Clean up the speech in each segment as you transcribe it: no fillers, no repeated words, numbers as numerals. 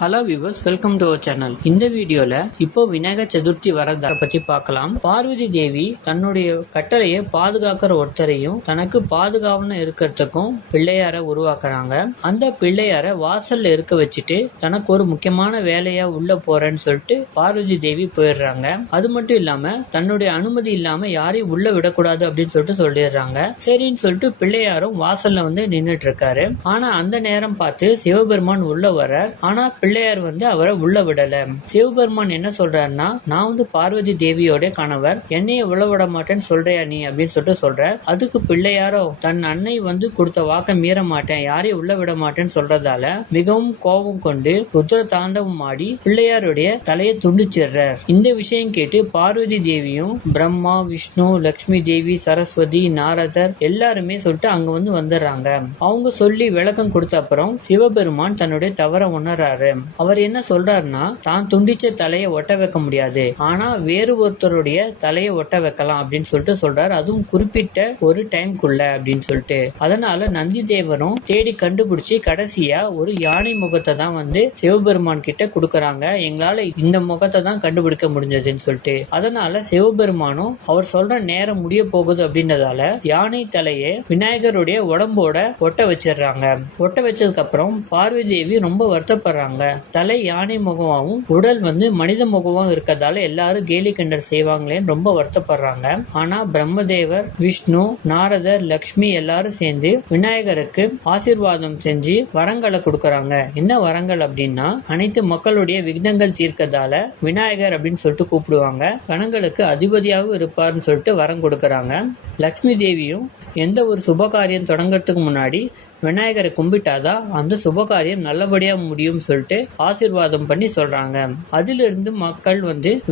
Hello viewers, welcome to our channel. இந்த வீடியோல இப்போ விநாயகர் சதுர்த்தி வரத பத்தி பார்க்கலாம். பார்வதி தேவி தன்னுடைய கட்டளையை பாதுகாக்கிற ஒருத்தரையும் தனக்கு பாதுகாவன இருக்கிறதுக்கும் பிள்ளையார உருவாக்குறாங்க. அந்த பிள்ளையார வாசல்ல இருக்க வச்சுட்டு தனக்கு ஒரு முக்கியமான வேலையா உள்ள போறேன்னு சொல்லிட்டு பார்வதி தேவி போயிடுறாங்க. அது மட்டும் இல்லாம தன்னுடைய அனுமதி இல்லாம யாரையும் உள்ள விடக்கூடாது அப்படின்னு சொல்லிட்டு சொல்லிடுறாங்க. சரின்னு சொல்லிட்டு பிள்ளையாரும் வாசல்ல நின்னுட்டு இருக்காரு. ஆனா அந்த நேரம் பார்த்து சிவபெருமான் உள்ள வர்றார். ஆனா பிள்ளையார் அவரை உள்ள விடல. சிவபெருமான் என்ன சொல்றாருன்னா, நான் பார்வதி தேவியோட கணவர், என்னைய உள்ள விட மாட்டேன்னு சொல்றியா நீ அப்படின்னு சொல்லிட்டு சொல்ற. அதுக்கு பிள்ளையாரோ தன் அன்னை கொடுத்த வாக்க மீற மாட்டேன், யாரையும் உள்ள விட மாட்டேன்னு சொல்றதால மிகவும் கோபம் கொண்டு ருத்ர தாண்டவம் ஆடி பிள்ளையாருடைய தலையை துண்டிச்சிடுறார். இந்த விஷயம் கேட்டு பார்வதி தேவியும் பிரம்மா, விஷ்ணு, லட்சுமி தேவி, சரஸ்வதி, நாரதர் எல்லாருமே சொல்லிட்டு அங்க வந்துடுறாங்க. அவங்க சொல்லி விளக்கம் கொடுத்த அப்புறம் சிவபெருமான் தன்னுடைய தவற உணர்றாரு. அவர் என்ன சொல்றாருன்னா, தான் துண்டிச்ச தலையை ஒட்ட வைக்க முடியாது, ஆனா வேறு ஒருத்தருடைய தலையை ஒட்ட வைக்கலாம் அப்படின்னு சொல்லிட்டு சொல்றாரு. அதுவும் குறிப்பிட்ட ஒரு டைம்குள்ள அப்படின்னு சொல்லிட்டு. அதனால நந்தி தேவரும் தேடி கண்டுபிடிச்சு கடைசியா ஒரு யானை முகத்தை தான் சிவபெருமான் கிட்ட கொடுக்கறாங்க. எங்களால இந்த முகத்தை தான் கண்டுபிடிக்க முடிஞ்சதுன்னு சொல்லிட்டு. அதனால சிவபெருமானும் அவர் சொல்ற நேரம் முடிய போகுது அப்படின்றதால யானை தலையை விநாயகருடைய உடம்போட ஒட்ட வச்சிடுறாங்க. ஒட்ட வச்சதுக்கு அப்புறம் பார்வதி தேவி ரொம்ப வருத்தப்படுறாங்க. தலை யானை முகமாவும் உடல் மனித முகமாவும் இருக்கதால எல்லாரும் கேலி கிண்டல் செய்வாங்களேன்னு ரொம்ப வருத்தப்படுறாங்க. ஆனா பிரம்மதேவர், விஷ்ணு, நாரதர், லக்ஷ்மி எல்லாரும் சேர்ந்து விநாயகருக்கு ஆசீர்வாதம் செஞ்சு வரங்களை கொடுக்கறாங்க. என்ன வரங்கள் அப்படின்னா, அனைத்து மக்களுடைய விக்னங்கள் தீர்க்கதால விநாயகர் அப்படின்னு சொல்லிட்டு கூப்பிடுவாங்க. கணங்களுக்கு அதிபதியாகவும் இருப்பார்னு சொல்லிட்டு வரம் கொடுக்கறாங்க. லக்ஷ்மி தேவியும் எந்த ஒரு சுபகாரியம் தொடங்கறதுக்கு முன்னாடி விநாயகரை கும்பிட்டாதான் அந்த சுபகாரியம் நல்லபடியா முடியும் சொல்லிட்டு ஆசீர்வாதம் பண்ணி சொல்றாங்க. அதுல இருந்து மக்கள்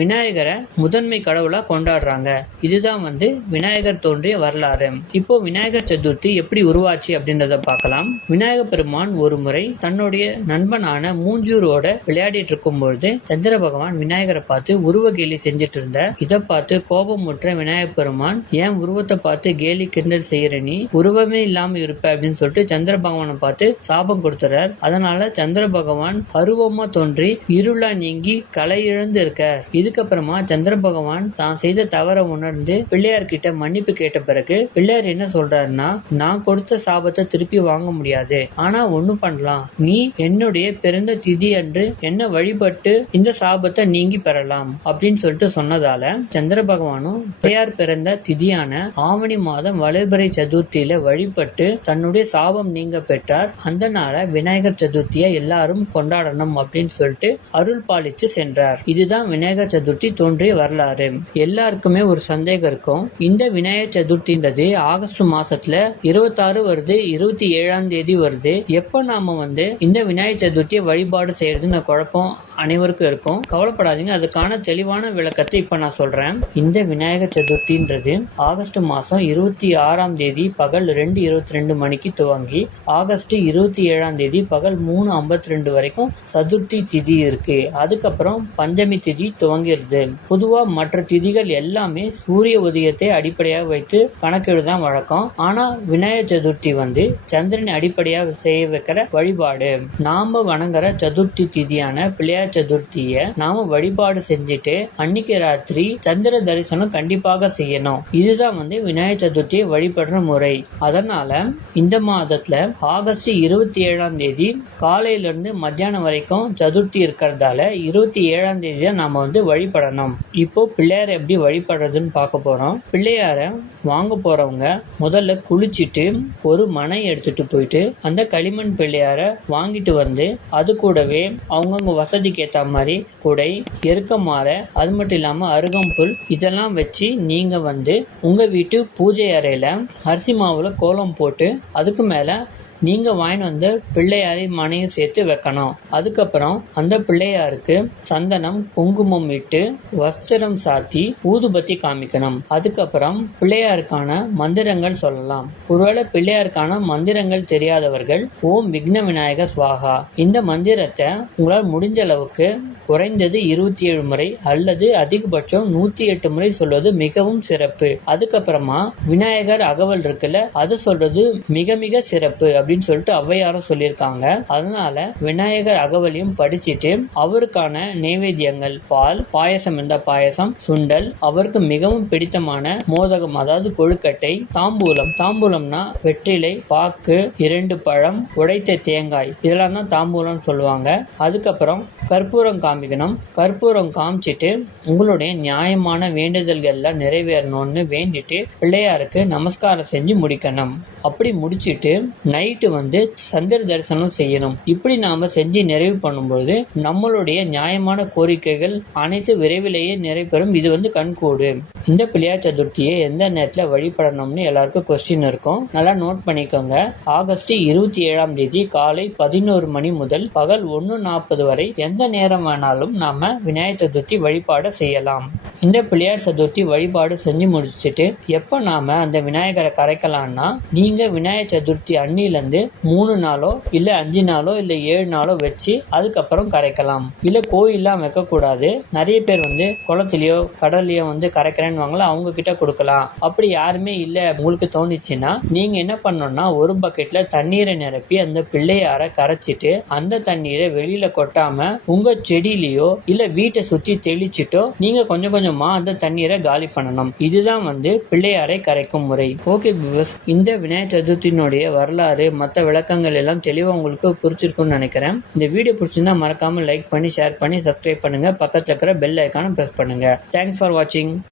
விநாயகரை முதன்மை கடவுளா கொண்டாடுறாங்க. இதுதான் விநாயகர் தோன்றிய வரலாறு. இப்போ விநாயகர் சதுர்த்தி எப்படி உருவாச்சு அப்படின்றத பார்க்கலாம். விநாயகர் பெருமான் ஒரு முறை தன்னுடைய நண்பனான மூஞ்சூரோட விளையாடிட்டு இருக்கும் பொழுது சந்திர பகவான் விநாயகரை பார்த்து உருவ கேலி செஞ்சிட்டு இருந்த. இதை பார்த்து கோபமுற்ற விநாயகர் பெருமான், என் உருவத்தை பார்த்து கேலி கிண்டல் செய்யற நீ உருவமே இல்லாம இருப்ப அப்படின்னு சொல்லிட்டு சந்திர பகவானை பார்த்து சாபம் கொடுத்துறார். அதனால சந்திர பகவான் அருவமா தோன்றி இருளா நீங்கி கலை இழந்து இருக்க. இதுக்கப்புறமா சந்திர பகவான் தான் செய்த தவற உணர்ந்து பிள்ளையார் கிட்ட மன்னிப்பு கேட்ட பிறகு பிள்ளையார் என்ன சொல்றாருன்னா, நான் கொடுத்த சாபத்தை திருப்பி வாங்க முடியாது, ஆனா ஒண்ணு பண்ணலாம், நீ என்னுடைய பிறந்த திதி அன்று என்ன வழிபட்டு இந்த சாபத்தை நீங்கி பெறலாம் அப்படின்னு சொல்லிட்டு சொன்னதால சந்திர பகவானும் பிள்ளையார் பிறந்த திதியான ஆவணி மாதம் வளர்பிறை சதுர்த்தியில வழிபட்டு தன்னுடைய சாபம் நீங்க பெற்றார். அந்த நாள விநாயகர் சதுர்த்தியை எல்லாரும் கொண்டாடணும் அப்படின்னு சொல்லிட்டு அருள் பாலிச்சு சென்றார். இதுதான் விநாயகர் சதுர்த்தி தோன்றிய வரலாறு. எல்லாருக்குமே ஒரு சந்தேகம் இருக்கும், இந்த விநாயகர் சதுர்த்தின்றது ஆகஸ்ட் மாசத்துல 26 வருது, 27ஆம் தேதி வருது, எப்ப நாம இந்த விநாயகர் சதுர்த்தியை வழிபாடு செய்யறதுன்னு குழப்பம் அனைவருக்கும் இருக்கும். கவலைப்படாதீங்க, அதுக்கான தெளிவான விளக்கத்தை இப்ப நான் சொல்றேன். இந்த விநாயகர் சதுர்த்தின்றது ஆகஸ்ட் மாசம் 26ஆம் தேதி பகல் 2:22 மணிக்கு துவங்கி ஆகஸ்ட் 27ஆம் தேதி பகல் 3:52 வரைக்கும் சதுர்த்தி திதி இருக்கு. அதுக்கப்புறம் பஞ்சமி திதி துவங்கிடுது. பொதுவா மற்ற திதிகள் எல்லாமே சூரிய உதயத்தை அடிப்படையாக வைத்து கணக்கெடுதான் வழக்கம். ஆனா விநாயகர் சதுர்த்தி சந்திரனை அடிப்படையாக செய்ய வைக்கிற வழிபாடு. நாம வணங்குற சதுர்த்தி திதியான பிள்ளையார் சதுர்த்திய நாம வழிபாடு செஞ்சுட்டு அன்னைக்கு ராத்திரி சந்திர தரிசனம் கண்டிப்பாக செய்யணும். இதுதான் விநாயகர் சதுர்த்தியை வழிபடுற முறை. அதனால இந்த மாதத்துல ஆகஸ்ட் 27ஆம் தேதி காலையில இருந்து மத்தியானம் வரைக்கும் சதுர்த்தி இருக்கிறதால 27ஆம் தேதி தான் நாம வழிபடணும். இப்போ பிள்ளையார எப்படி வழிபடுறதுன்னு பார்க்க போறோம். பிள்ளையார வாங்க போறவங்க முதல்ல குளிச்சுட்டு ஒரு மனை எடுத்துட்டு போயிட்டு அந்த களிமண் பிள்ளையார வாங்கிட்டு அது கூடவே அவங்கவுங்க வசதிக்கு ஏத்த மாதிரி குடை, எருக்கமாற, அது மட்டும் இல்லாம அருகம்புல் இதெல்லாம் வச்சு நீங்க உங்க வீட்டு பூஜை அறையில அரிசி மாவுல கோலம் போட்டு அதுக்கு மேல நீங்க வாங்கிட்டு பிள்ளையாரை மனையும் சேர்த்து வைக்கணும். அதுக்கப்புறம் அந்த பிள்ளையாருக்கு சந்தனம், குங்குமம் இட்டு வஸ்திரம் சாத்தி ஊதுபத்தி காமிக்கணும். அதுக்கப்புறம் பிள்ளையாருக்கான மந்திரங்கள் சொல்லலாம். ஒருவேளை பிள்ளையாருக்கான மந்திரங்கள் தெரியாதவர்கள் ஓம் விக்ன விநாயக ஸ்வாகா இந்த மந்திரத்தை உங்களால் முடிஞ்ச அளவுக்கு குறைந்தது 27 முறை அல்லது அதிகபட்சம் 108 முறை சொல்வது மிகவும் சிறப்பு. அதுக்கப்புறமா விநாயகர் அகவல் இருக்குல்ல, அது சொல்றது மிக மிக சிறப்பு அப்படின்னு சொல்லிட்டு ஔவையாரும் சொல்லியிருக்காங்க. அதனால விநாயகர் அகவலியும் படிச்சுட்டு அவருக்கான நைவேத்தியங்கள் பால், பாயசம் இருந்தா பாயசம், சுண்டல், அவருக்கு மிகவும் பிடித்தமான மோதகம் அதாவது கொழுக்கட்டை, தாம்பூலம்னா வெற்றிலை, பாக்கு, 2 பழம், உடைத்த தேங்காய், இதெல்லாம் தான் தாம்பூலம் சொல்லுவாங்க. அதுக்கப்புறம் கற்பூரம் காமிக்கணும். கற்பூரம் காமிச்சிட்டு உங்களுடைய நியாயமான வேண்டுதல்கள்லாம் நிறைவேறணும்னு வேண்டிட்டு பிள்ளையாருக்கு நமஸ்காரம் செஞ்சு முடிக்கணும். அப்படி முடிச்சிட்டு நைட்டு சந்திர தரிசனம் செய்யணும். இப்படி நாம செஞ்சு நிறைவு பண்ணும்போது நம்மளுடைய நியாயமான கோரிக்கைகள் அனைத்து விரைவிலேயே நிறைவேறும். இது கண்கூடு. இந்த பிள்ளையார் சதுர்த்தியை எந்த நேரத்துல வழிபடணும்னு எல்லாருக்கும் கொஸ்டின் இருக்கும். நல்லா நோட் பண்ணிக்கோங்க. ஆகஸ்ட் 27ஆம் தேதி காலை 11 மணி முதல் பகல் 1:40 வரை எந்த நேரம் வேணாலும் நாம விநாயகர் சதுர்த்தி வழிபாடு செய்யலாம். இந்த பிள்ளையார் சதுர்த்தி வழிபாடு செஞ்சு முடிச்சுட்டு எப்ப நாம அந்த விநாயகரை கரைக்கலாம்னா, நீங்க விநாயகர் சதுர்த்தி அன்னிலிருந்து 3 நாளோ இல்ல 5 நாளோ இல்ல 7 நாளோ வச்சு அதுக்கப்புறம் கரைக்கலாம். இல்ல கோயில்லாம் வைக்க கூடாது. நிறைய பேர் குளத்திலயோ கடல்லயோ கரைக்கிறேன்னு அவங்க கிட்ட கொடுக்கலாம். அப்படி யாருமே இல்ல உங்களுக்கு தோணுச்சுன்னா நீங்க என்ன பண்ணணும்னா, ஒரு பக்கெட்ல தண்ணீரை நிரப்பி அந்த பிள்ளையார கரைச்சிட்டு அந்த தண்ணீரை வெளியில கொட்டாம உங்க செடியிலயோ இல்ல வீட்டை சுத்தி தெளிச்சுட்டோ நீங்க கொஞ்சம் கொஞ்சமா அந்த தண்ணீரை காலி பண்ணணும். இதுதான் பிள்ளையாரை கரைக்கும் முறை. ஓகே வியூவர்ஸ், இந்த விநாயகர் சதுர்த்தியினுடைய வரலாறு மற்ற விளக்கங்கள் எல்லாம் தெளிவா உங்களுக்கு புரிச்சிருக்கும்னு நினைக்கிறேன். இந்த வீடியோ பிடிச்சிருந்தா மறக்காம லைக் பண்ணி, ஷேர் பண்ணி, சப்ஸ்கிரைப் பண்ணுங்க. பக்கத்துல இருக்கிற பெல் ஐக்கானை பிரஸ் பண்ணுங்க. தேங்க்ஸ் ஃபார் வாட்சிங்.